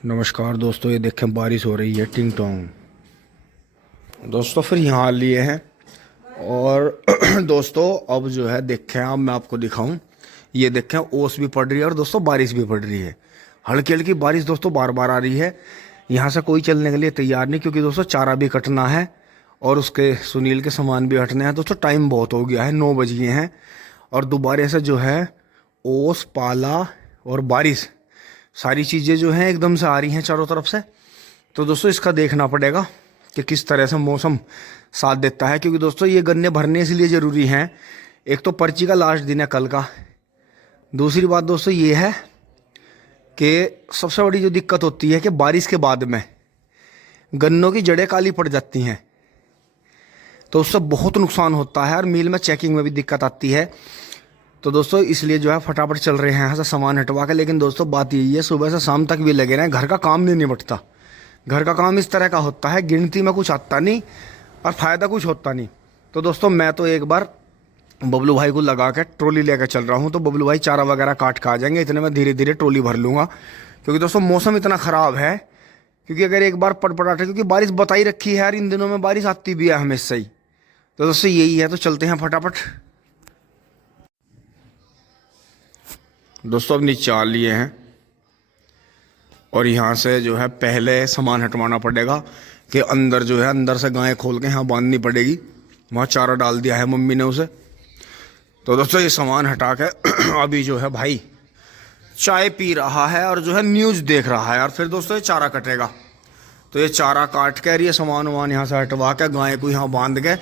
नमस्कार दोस्तों, ये देखें बारिश हो रही है टिंग टोंग। दोस्तों फिर यहाँ लिए हैं और दोस्तों अब जो है देखें, अब मैं आपको दिखाऊं। ये देखें ओस भी पड़ रही है और दोस्तों बारिश भी पड़ रही है। हल्की हल्की बारिश दोस्तों बार बार आ रही है। यहाँ से कोई चलने के लिए तैयार नहीं, क्योंकि दोस्तों चारा भी कटना है और उसके सुनील के सामान भी हटने हैं। दोस्तों टाइम बहुत हो गया है, 9 बज गए हैं और दोबारा से जो है ओस, पाला और बारिश सारी चीज़ें जो हैं एकदम से आ रही हैं चारों तरफ से। तो दोस्तों इसका देखना पड़ेगा कि किस तरह से मौसम साथ देता है, क्योंकि दोस्तों ये गन्ने भरने इसलिए ज़रूरी हैं। एक तो पर्ची का लास्ट दिन है कल का। दूसरी बात दोस्तों ये है कि सबसे बड़ी जो दिक्कत होती है कि बारिश के बाद में गन्नों की जड़ें काली पड़ जाती हैं, तो उससे बहुत नुकसान होता है और मिल में चेकिंग में भी दिक्कत आती है। तो दोस्तों इसलिए जो है फटाफट चल रहे हैं यहाँ से सामान हटवा के। लेकिन दोस्तों बात यही है, सुबह से शाम तक भी लगे रहें, घर का काम नहीं निपटता। घर का काम इस तरह का होता है, गिनती में कुछ आता नहीं और फ़ायदा कुछ होता नहीं। तो दोस्तों मैं तो एक बार बबलू भाई को लगा के ट्रॉली लेकर चल रहा हूँ, तो बबलू भाई चारा वगैरह काट के आ जाएंगे। इतने में धीरे धीरे ट्रॉली भर लूँगा, क्योंकि दोस्तों मौसम इतना ख़राब है। क्योंकि अगर एक बार पड़पड़ाटे, क्योंकि बारिश बताई रखी है यार, इन दिनों में बारिश आती भी है हमेशा ही। तो दोस्तों यही है, तो चलते हैं फटाफट। दोस्तों अब नीचे आ लिए हैं और यहाँ से जो है पहले सामान हटवाना पड़ेगा कि अंदर जो है, अंदर से गाय खोल के यहाँ बांधनी पड़ेगी। वहाँ चारा डाल दिया है मम्मी ने उसे। तो दोस्तों ये सामान हटा के अभी जो है भाई चाय पी रहा है और जो है न्यूज़ देख रहा है। और फिर दोस्तों ये चारा कटेगा, तो ये चारा काट कर ये सामान वामान यहाँ से हटवा के गाय को यहाँ बांध के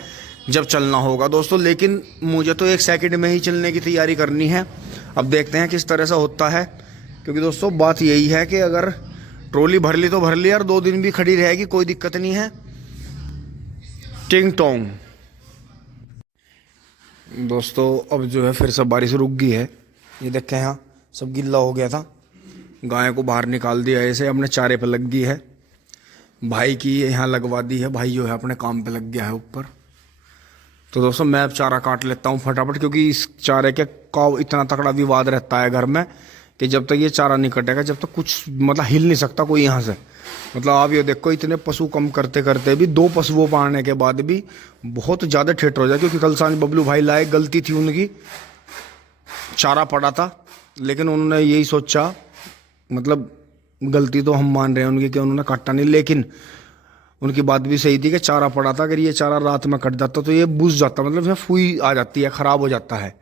जब चलना होगा दोस्तों। लेकिन मुझे तो 1 सेकंड में ही चलने की तैयारी करनी है। अब देखते हैं किस तरह से होता है, क्योंकि दोस्तों बात यही है कि अगर ट्रॉली भर ली तो भर ली और 2 दिन भी खड़ी रहेगी, कोई दिक्कत नहीं है। टिंग टोंग। दोस्तों अब जो है फिर से बारिश रुक गई है। ये देखें यहाँ सब गिल्ला हो गया था, गाय को बाहर निकाल दिया ऐसे, अपने चारे पे लग गई है। भाई की यहाँ लगवा दी है, भाई जो है अपने काम पे लग गया है ऊपर। तो दोस्तों मैं अब चारा काट लेता हूँ फटाफट, क्योंकि इस चारे के का इतना तगड़ा विवाद रहता है घर में कि जब तक ये चारा नहीं कटेगा जब तक कुछ मतलब हिल नहीं सकता कोई यहाँ से। मतलब आप ये देखो, इतने पशु कम करते करते भी 2 पशुओं पालने के बाद भी बहुत ज़्यादा ठेठ हो जाए। क्योंकि कल सांझ बबलू भाई लाए, गलती थी उनकी, चारा पड़ा था, लेकिन उन्होंने यही सोचा, मतलब गलती तो हम मान रहे हैं उनकी कि उन्होंने काटा नहीं, लेकिन उनकी बात भी सही थी कि चारा पड़ा था। अगर ये चारा रात में कट जाता तो ये बुझ जाता, मतलब इसमें फुई आ जाती है, ख़राब हो जाता है।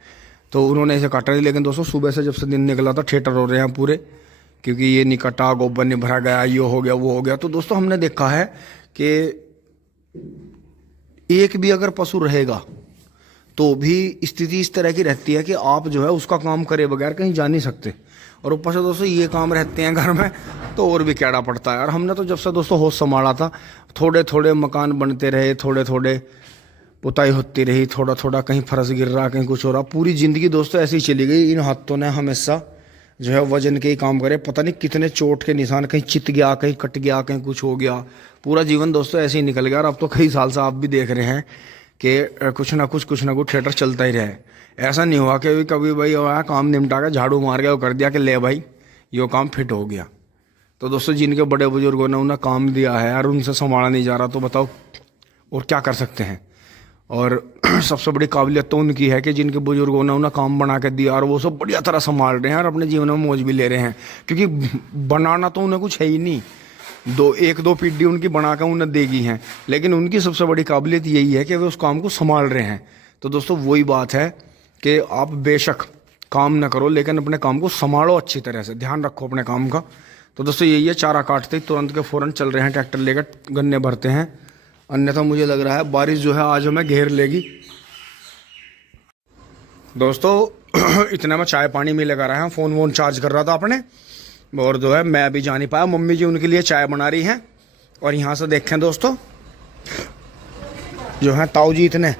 तो उन्होंने इसे काटा नहीं। लेकिन दोस्तों सुबह से जब से दिन निकला था थिएटर हो रहे हैं पूरे, क्योंकि ये नहीं कटा, गोबर नहीं भरा गया, ये हो गया वो हो गया। तो दोस्तों हमने देखा है कि एक भी अगर पशु रहेगा तो भी स्थिति इस तरह की रहती है कि आप जो है उसका काम करे बगैर कहीं जा नहीं सकते। और ऊपर से दोस्तों ये काम रहते हैं घर में तो और भी कैड़ा पड़ता है। और हमने तो जब से दोस्तों होश संभाला था, थोड़े थोड़े मकान बनते रहे, थोड़े थोड़े पुताई होती रही, थोड़ा थोड़ा कहीं फर्श गिर रहा, कहीं कुछ हो रहा। पूरी ज़िंदगी दोस्तों ऐसी ही चली गई। इन हाथों ने हमेशा जो है वजन के ही काम करे, पता नहीं कितने चोट के निशान, कहीं चित गया, कहीं कट गया, कहीं कुछ हो गया। पूरा जीवन दोस्तों ऐसे ही निकल गया। और अब तो कई साल से आप भी देख रहे हैं कि कुछ ना कुछ थिएटर चलता ही रहे। ऐसा नहीं हुआ कि कभी भाई काम निपटा के झाड़ू मार गया और कर दिया कि ले भाई ये काम फिट हो गया। तो दोस्तों जिनके बड़े बुजुर्गों ने उन्हें काम दिया है और उनसे संभाला नहीं जा रहा, तो बताओ और क्या कर सकते हैं। और सबसे बड़ी काबिलियत तो उनकी है कि जिनके बुजुर्गों ने उन्हें काम बना के दिया और वो सब बढ़िया तरह संभाल रहे हैं और अपने जीवन में मौज भी ले रहे हैं। क्योंकि बनाना तो उन्हें कुछ है ही नहीं, 1-2 पीढ़ी उनकी बना कर उन्हें देगी हैं, लेकिन उनकी सबसे बड़ी काबिलियत यही है कि वे उस काम को संभाल रहे हैं। तो दोस्तों वही बात है कि आप बेशक काम ना करो, लेकिन अपने काम को संभालो अच्छी तरह से, ध्यान रखो अपने काम का। तो दोस्तों यही है, चारा काटते ही तुरंत के फ़ौरन चल रहे हैं, ट्रैक्टर लेकर गन्ने भरते हैं। अन्यथा मुझे लग रहा है बारिश जो है आज हमें घेर लेगी। दोस्तों इतना में चाय पानी में लगा रहा है, फ़ोन वोन चार्ज कर रहा था अपने, और जो है मैं अभी जा नहीं पाया। मम्मी जी उनके लिए चाय बना रही हैं। और यहाँ से देखें दोस्तों जो है ताऊ जी इतने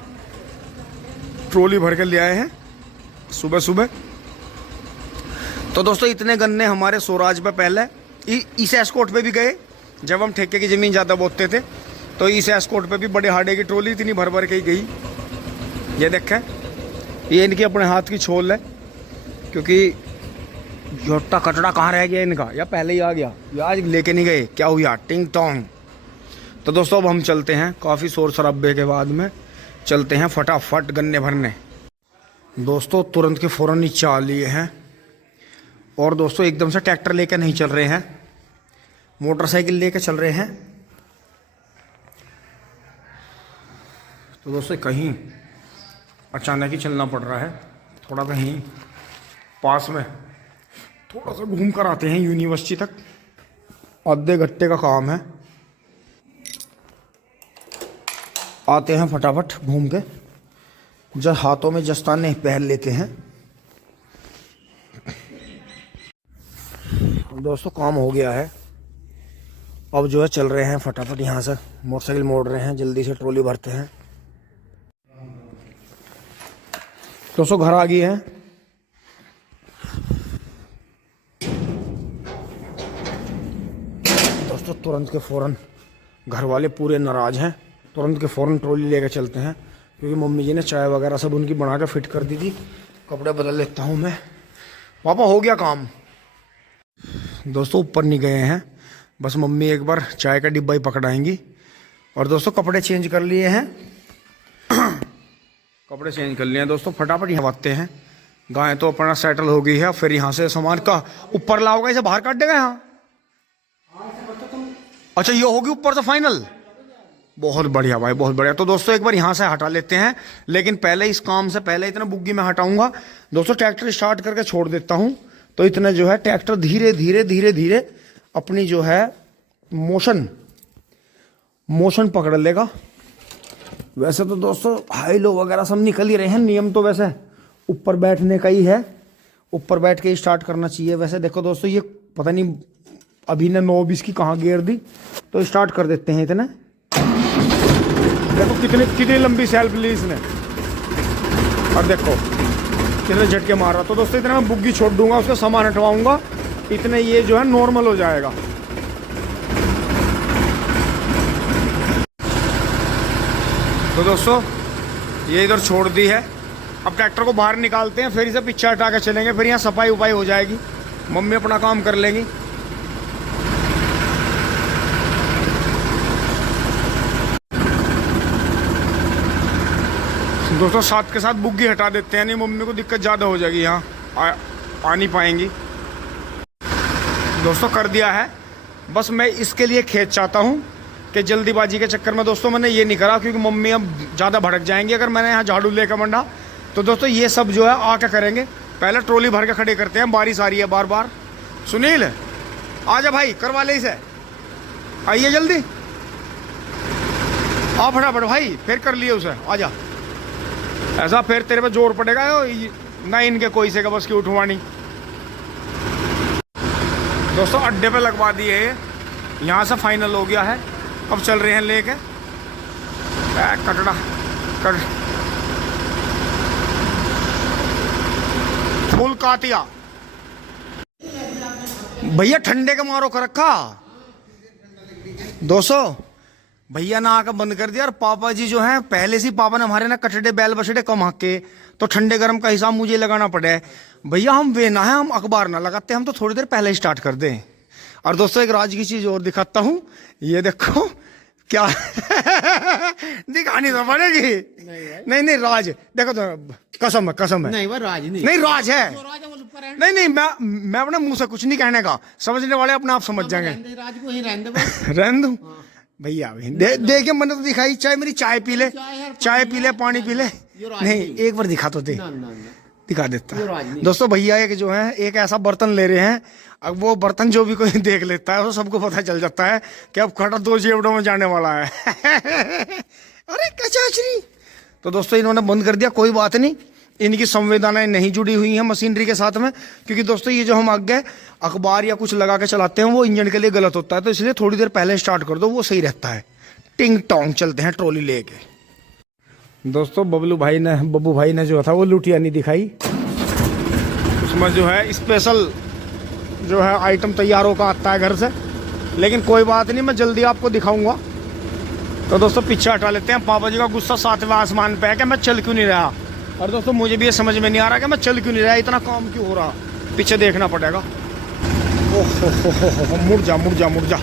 ट्रॉली भर के ले आए हैं सुबह सुबह। तो दोस्तों इतने गन्ने हमारे स्वराज पे पहले इस एस्कॉर्ट पे भी गए, जब हम ठेके की ज़मीन ज़्यादा बोते थे तो इस एस्कॉर्ट पे भी बड़े हाडे की ट्रॉली इतनी भर भर के ही गई। ये देखें, ये इनकी अपने हाथ की छोल है, क्योंकि जोटा कचड़ा कहाँ रह गया इनका, या पहले ही आ गया, या आज लेके नहीं गए, क्या हुआ टिंग टोंग। तो दोस्तों अब हम चलते हैं, काफ़ी शोर शराबे के बाद में चलते हैं फटाफट गन्ने भरने। दोस्तों तुरंत के फ़ौरन नीचे आ लिए हैं, और दोस्तों एकदम से ट्रैक्टर लेके नहीं चल रहे हैं, मोटरसाइकिल लेके चल रहे हैं। तो दोस्तों कहीं अचानक ही चलना पड़ रहा है, थोड़ा कहीं पास में थोड़ा सा घूम कर आते हैं यूनिवर्सिटी तक, आधे घंटे का काम है। आते हैं फटाफट घूम के, जब हाथों में दस्ताने पहन लेते हैं। दोस्तों काम हो गया है, अब जो है चल रहे हैं फटाफट, यहाँ से मोटरसाइकिल मोड़ रहे हैं, जल्दी से ट्रॉली भरते हैं। दोस्तों घर आ गई है, दोस्तों तुरंत के फ़ौरन घर वाले पूरे नाराज़ हैं, तुरंत के फ़ौरन ट्रॉली लेकर चलते हैं, क्योंकि मम्मी जी ने चाय वगैरह सब उनकी बना के फिट कर दी थी। कपड़े बदल लेता हूँ मैं। पापा हो गया काम। दोस्तों ऊपर नहीं गए हैं, बस मम्मी एक बार चाय का डिब्बा ही पकड़ाएंगी। और दोस्तों कपड़े चेंज कर लिए हैं, कपड़े चेंज कर लिए हैं दोस्तों, फटाफट यहाँ आते हैं। गाय तो अपना सेटल हो गई है, फिर यहाँ से सामान का ऊपर लाओगे, इसे बाहर काट देगा यहाँ। अच्छा ये होगी ऊपर से फाइनल, बहुत बढ़िया भाई बहुत बढ़िया। तो दोस्तों एक बार यहाँ से हटा लेते हैं, लेकिन पहले इस काम से पहले इतना बुग्गी में हटाऊंगा। दोस्तों ट्रैक्टर स्टार्ट करके छोड़ देता हूँ, तो इतना जो है ट्रैक्टर धीरे धीरे धीरे धीरे अपनी जो है मोशन पकड़ लेगा। वैसे तो दोस्तों हाई लो वगैरह सब निकल ही रहे हैं, नियम तो वैसे ऊपर बैठने का ही है, ऊपर बैठ के ही स्टार्ट करना चाहिए। वैसे देखो दोस्तों ये पता नहीं अभी ने 9:20 की कहाँ गियर दी, तो स्टार्ट कर देते हैं। इतने देखो कितनी लंबी सेल्फ ली इसने, और देखो कितने झटके मार रहा। तो दोस्तों इतने मैं बुग्गी छोड़ दूंगा, उसका सामान हटवाऊंगा, इतने ये जो है नॉर्मल हो जाएगा। तो दोस्तों ये इधर छोड़ दी है, अब ट्रैक्टर को बाहर निकालते हैं, फिर इसे पीछे हटा के चलेंगे, फिर यहाँ सफाई उपाई हो जाएगी, मम्मी अपना काम कर लेंगी। दोस्तों साथ के साथ बुग्गी हटा देते हैं, नहीं मम्मी को दिक्कत ज़्यादा हो जाएगी, यहाँ आ नहीं पाएंगी। दोस्तों कर दिया है, बस मैं इसके लिए खेत चाहता हूँ कि जल्दीबाजी के चक्कर में दोस्तों मैंने ये नहीं करा, क्योंकि मम्मी अब ज़्यादा भड़क जाएंगी अगर मैंने यहाँ झाड़ू लेकर मंडा। तो दोस्तों ये सब जो है आके करेंगे, पहले ट्रॉली भर के खड़े करते हैं, बारिश आ रही है बार बार। सुनील आजा भाई, करवा ले इसे, आइए जल्दी आ फटाफट भाई, फिर कर लिए उसे, आजा। ऐसा फिर तेरे पे जोर पड़ेगा ना, इनके कोई से का बस की उठवानी। दोस्तों अड्डे पे लगवा दिए, यहाँ से फाइनल हो गया है, अब चल रहे हैं लेके कटड़ा फुल कातिया। भैया ठंडे का मारो कर रखा दोस्तों, भैया ना आकर बंद कर दिया। और पापा जी जो हैं पहले से पापा ने हमारे ना कटड़े बैल बछड़े कम हके, तो ठंडे गर्म का हिसाब मुझे लगाना पड़े। भैया हम वे ना है, हम अखबार ना लगाते, हम तो थोड़ी देर पहले स्टार्ट कर दें। और दोस्तों एक राज की चीज और दिखाता हूँ, ये देखो क्या दिखानी तो पड़ेगी। नहीं राज देखो, तो कसम है नहीं, वो राज नहीं राज है, नहीं मैं अपने मुंह से कुछ नहीं कहने का, समझने वाले अपने आप समझ जाएंगे। रहने दो भैया, देखिए मैंने तो दिखाई, चाहे मेरी चाय पी ले, पानी पी ले, नहीं एक बार दिखा तो दे, दिखा देता। दोस्तों भैया एक जो है एक ऐसा बर्तन ले रहे हैं, अब वो बर्तन जो भी कोई देख लेता है वो सबको पता चल जाता है कि अब खड़ा 2 जेबड़ों में जाने वाला है। अरे कचाचरी। तो दोस्तों इन्होंने बंद कर दिया, कोई बात नहीं, इनकी संवेदनाएं नहीं जुड़ी हुई हैं मशीनरी के साथ में, क्योंकि दोस्तों ये जो हम आगे अखबार या कुछ लगा के चलाते हैं वो इंजन के लिए गलत होता है, तो इसलिए थोड़ी देर पहले स्टार्ट कर दो, वो सही रहता है। टिंग टोंग चलते हैं ट्रॉली लेके। दोस्तों बबलू बब्बू भाई ने जो था वो लुटियानी दिखाई, उसमें जो है स्पेशल जो है आइटम तैयार होकर आता है घर से, लेकिन कोई बात नहीं, मैं जल्दी आपको दिखाऊंगा। तो दोस्तों पीछे हटा लेते हैं, पापा जी का गुस्सा 7वें आसमान पे है कि मैं चल क्यों नहीं रहा। और दोस्तों मुझे भी ये समझ में नहीं आ रहा कि मैं चल क्यों नहीं रहा, इतना काम क्यों हो रहा। पीछे देखना पड़ेगा। ओहो हो, मुड़ जा मुड़ जा मुड़ जा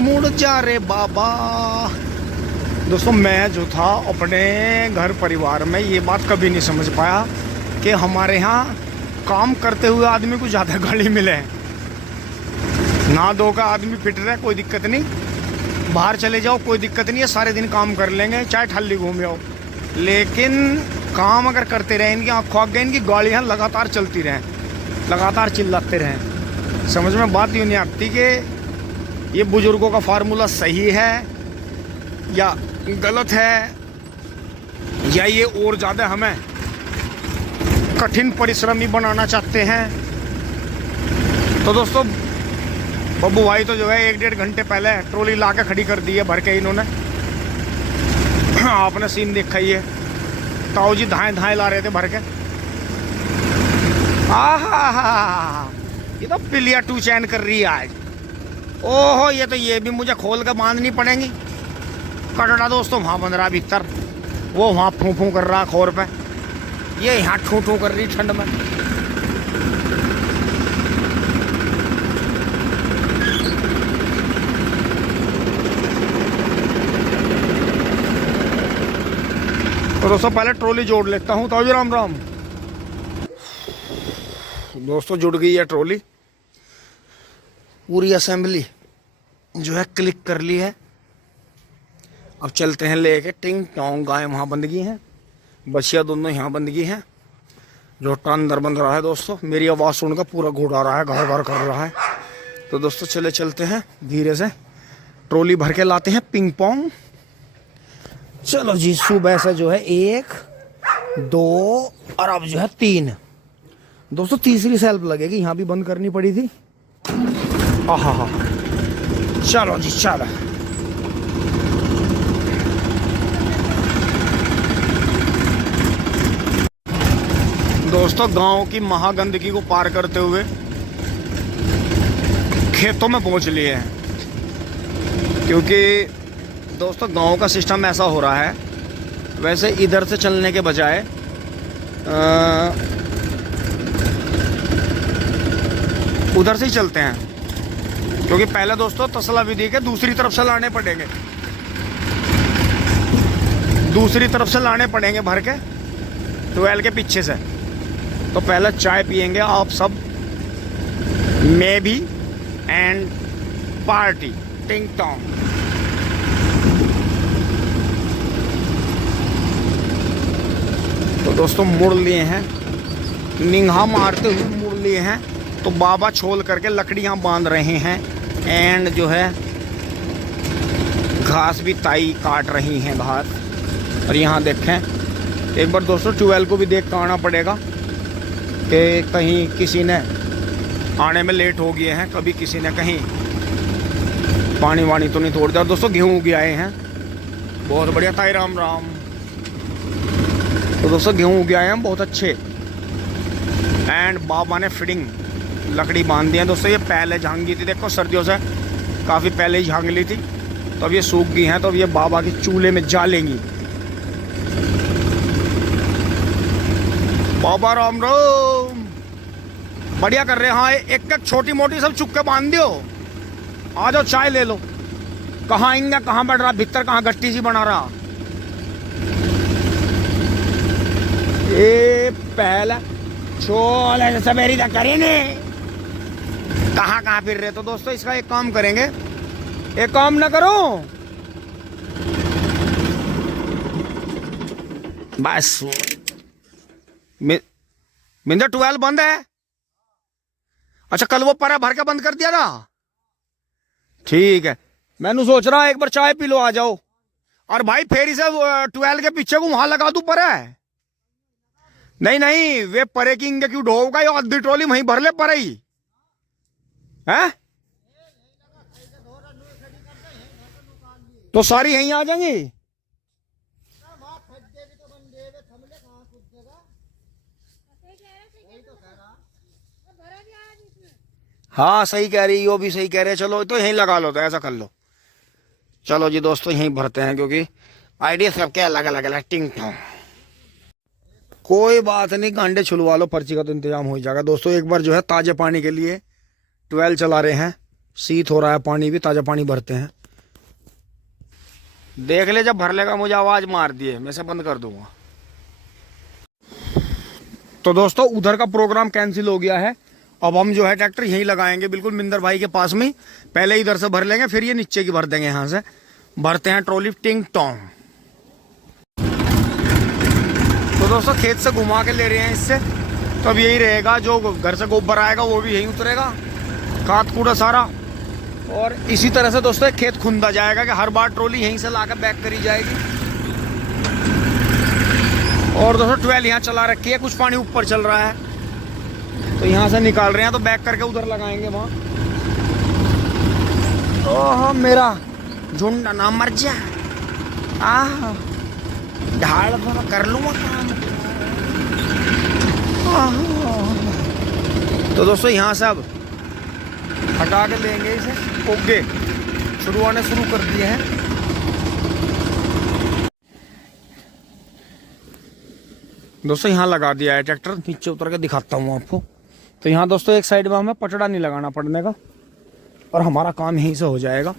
मुड़ जा रे बाबा। दोस्तों मैं जो था अपने घर परिवार में ये बात कभी नहीं समझ पाया कि हमारे यहाँ काम करते हुए आदमी को ज़्यादा गाली मिले। ना दो का आदमी फिट रहा है, कोई दिक्कत नहीं, बाहर चले जाओ कोई दिक्कत नहीं है, सारे दिन काम कर लेंगे, चाहे ठल्ली घूम जाओ। लेकिन काम अगर करते रहे, इनकी आँखों आगे इनकी गालियाँ लगातार चलती रहें, लगातार चिल्लाते रहें। समझ में बात यूँ नहीं आती कि ये बुजुर्गों का फार्मूला सही है या गलत है, या ये और ज़्यादा हमें कठिन परिश्रमी बनाना चाहते हैं। तो दोस्तों बब्बू भाई तो जो है 1-1.5 घंटे पहले ट्रॉली ला के खड़ी कर दी है भर के इन्होंने। आपने सीन देखा ही है, ताऊ जी धाए धाए ला रहे थे भर के। आहा, ये तो पिलिया 2 चैन कर रही है आज। ओहो, ये तो ये भी मुझे खोल के बांधनी पड़ेगी। कटड़ा दोस्तों वहाँ बंध रहा भीतर, वो वहाँ फूं फूं कर रहा खोर पे, ये यहाँ ठू ठू कर रही ठंड में। तो दोस्तों पहले ट्रॉली जोड़ लेता हूँ। तो राम राम दोस्तों, जुड़ गई है ट्रॉली, पूरी असेंबली जो है क्लिक कर ली है। अब चलते हैं लेके टिंग टोंग। गाय वहाँ बंदगी हैं, बछिया दोनों यहाँ बंदगी हैं, जोटा अंदर बंध रहा है। दोस्तों मेरी आवाज़ सुनकर पूरा घोड़ा रहा है, घर घर कर रहा है। तो दोस्तों चलते हैं धीरे से, ट्रॉली भर के लाते हैं पिंग पोंग। चलो जी, सुबह से जो है 1, 2 और अब जो है 3। दोस्तों तीसरी सेल्फ लगेगी, यहाँ भी बंद करनी पड़ी थी। आहा, चलो जी चलो। दोस्तों गांव की महागंदगी को पार करते हुए खेतों में पहुंच लिए हैं, क्योंकि दोस्तों गांव का सिस्टम ऐसा हो रहा है, वैसे इधर से चलने के बजाय उधर से ही चलते हैं, क्योंकि पहले दोस्तों तसला विधि के दूसरी तरफ से लाने पड़ेंगे, दूसरी तरफ से लाने पड़ेंगे भर के ट्वेल के पीछे से। तो पहले चाय पियेंगे आप सब, मे भी एंड पार्टी टिंग टोंग। तो दोस्तों मुड़ लिए हैं, निगाह मारते हुए मुड़ लिए हैं। तो बाबा छोल करके लकड़ियां बांध रहे हैं, एंड जो है घास भी ताई काट रही हैं घास। और यहाँ देखें एक बार दोस्तों, 12 को भी देख कर आना पड़ेगा कि कहीं किसी ने आने में लेट हो गए हैं, कभी किसी ने कहीं पानी वानी तो नहीं तोड़ दिया। दोस्तों गेहूँ उग आए हैं, बहुत बढ़िया। ताई राम राम। तो दोस्तों गेहूँ उग आए हैं बहुत अच्छे, एंड बाबा ने फिटिंग लकड़ी बांध दी है। दोस्तों ये पहले झांग गई थी, देखो सर्दियों से काफ़ी पहले ही झांग ली थी, तो अब ये सूख गई हैं। तो अब ये बाबा के चूल्हे में जा लेंगी। बाबा राम राम, बढ़िया कर रहे हैं। हाँ, एक एक छोटी मोटी सब चुप के बांध दियो। आ जाओ चाय ले लो। कहाँ आएंगे, कहाँ बढ़ रहा भीतर, कहाँ गट्टी सी बना रहा। ये पहला छोले सवेरी तक करेंगे, कहाँ कहाँ फिर रहे। तो दोस्तों इसका एक काम करेंगे, एक काम ना करो बस। मिंदर 12 बंद है। अच्छा कल वो परा भर के बंद कर दिया था, ठीक है। मैंने सोच रहा एक बार चाय पी लो, आ जाओ। और भाई फेरी से 12 के पीछे को वहां लगा दूं परे। नहीं नहीं, वे परे की इंगे क्यों ढोगा, ये आधी ट्रॉली वहीं भर ले परे ही है, तो सारी यहीं आ जाएंगी। हाँ सही कह रही, वो भी सही कह रहे। चलो तो यहीं लगा लो, तो ऐसा कर लो। चलो जी दोस्तों यहीं भरते हैं, क्योंकि आइडिया सबके अलग अलग अलग टिंग टोंग। कोई बात नहीं, गांडे छुलवा लो, पर्ची का तो इंतजाम हो जाएगा। दोस्तों एक बार जो है ताजे पानी के लिए ट्वेल चला रहे हैं, शीत हो रहा है, पानी भी ताजा पानी भरते हैं। देख ले, जब भर लेगा मुझे आवाज मार दिए, मैं से बंद कर दूंगा। तो दोस्तों उधर का प्रोग्राम कैंसिल हो गया है। अब हम जो है ट्रैक्टर यहीं लगाएंगे, बिल्कुल मिंदर भाई के पास में। पहले इधर से भर लेंगे, फिर ये नीचे की भर देंगे। यहां से भरते हैं ट्रॉली टिंग टोंग। तो दोस्तों खेत से घुमा के ले रहे हैं इससे, तो अब यही रहेगा। जो घर से गोबर आएगा वो भी यहीं उतरेगा, खाद कूड़ा सारा। और इसी तरह से दोस्तों खेत खुंदा जाएगा कि हर बार ट्रॉली यहीं से लाकर बैक करी जाएगी। और दोस्तों 12 यहाँ चला रखी है, कुछ पानी ऊपर चल रहा है तो यहाँ से निकाल रहे हैं, तो बैक करके उधर लगाएंगे वहां। ओह मेरा झुंड ना मर जा, ढाल कर लूंगा काम। तो दोस्तों यहाँ से अब हटा के लेंगे इसे, ओके शुरू कर दिए हैं। दोस्तों यहाँ लगा दिया है ट्रैक्टर, नीचे उतर के दिखाता हूँ आपको। तो यहाँ दोस्तों एक साइड में हमें पटड़ा नहीं लगाना पड़ने का, और हमारा काम यहीं से हो जाएगा।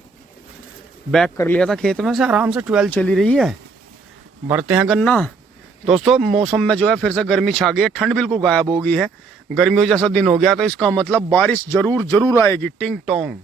बैक कर लिया था खेत में से, आराम से 12 चली रही है। भरते हैं गन्ना। दोस्तों मौसम में जो है फिर से गर्मी छा गई है, ठंड बिल्कुल गायब हो गई है। गर्मियों जैसा दिन हो गया, तो इसका मतलब बारिश जरूर आएगी। टिंग टोंग।